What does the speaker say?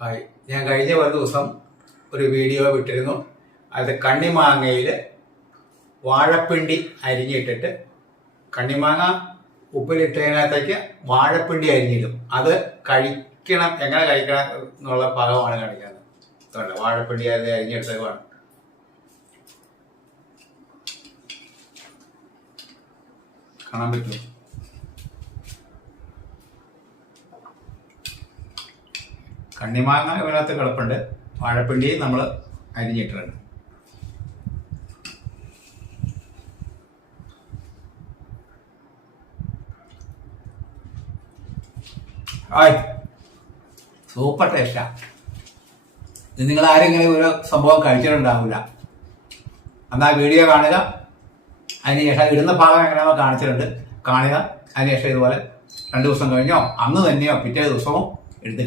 Hi, ഞാൻ കഴിഞ്ഞ ഒരു ദിവസം ഒരു വീഡിയോ വിട്ടിരുന്നു. അത് കണ്ണിമാങ്ങയിൽ വാഴപ്പിണ്ടി അരിഞ്ഞിട്ടിട്ട് കണ്ണിമാങ്ങ ഉപ്പിലിട്ടതിനകത്തേക്ക് വാഴപ്പിണ്ടി അരിഞ്ഞിടും. അത് കഴിക്കണം, എങ്ങനെ കഴിക്കണം എന്നുള്ള ഭാഗമാണ് കാണിക്കുന്നത്. അതുകൊണ്ട് വാഴപ്പിണ്ടി അരിഞ്ഞെടുത്തേക്കാണ്. കാണാൻ പറ്റും. കണ്ണിമാങ്ങ ഇതിനകത്ത് കിടപ്പുണ്ട്, വാഴപ്പിണ്ടി നമ്മൾ അരിഞ്ഞിട്ടുണ്ട്. ഹായ്, സൂപ്പർ ടേസ്റ്റാ. ഇത് നിങ്ങൾ ആരെങ്കിലും ഒരു സംഭവം കഴിച്ചിട്ടുണ്ടാവില്ല. എന്നാൽ വീഡിയോ കാണുക, അതിനുശേഷം ഇടുന്ന ഭാഗം എങ്ങനെയാണോ കാണിച്ചിട്ടുണ്ട് കാണുക. അതിനുശേഷം ഇതുപോലെ 2 ദിവസം കഴിഞ്ഞോ അന്ന് തന്നെയോ പിറ്റേ ദിവസമോ എടുത്ത്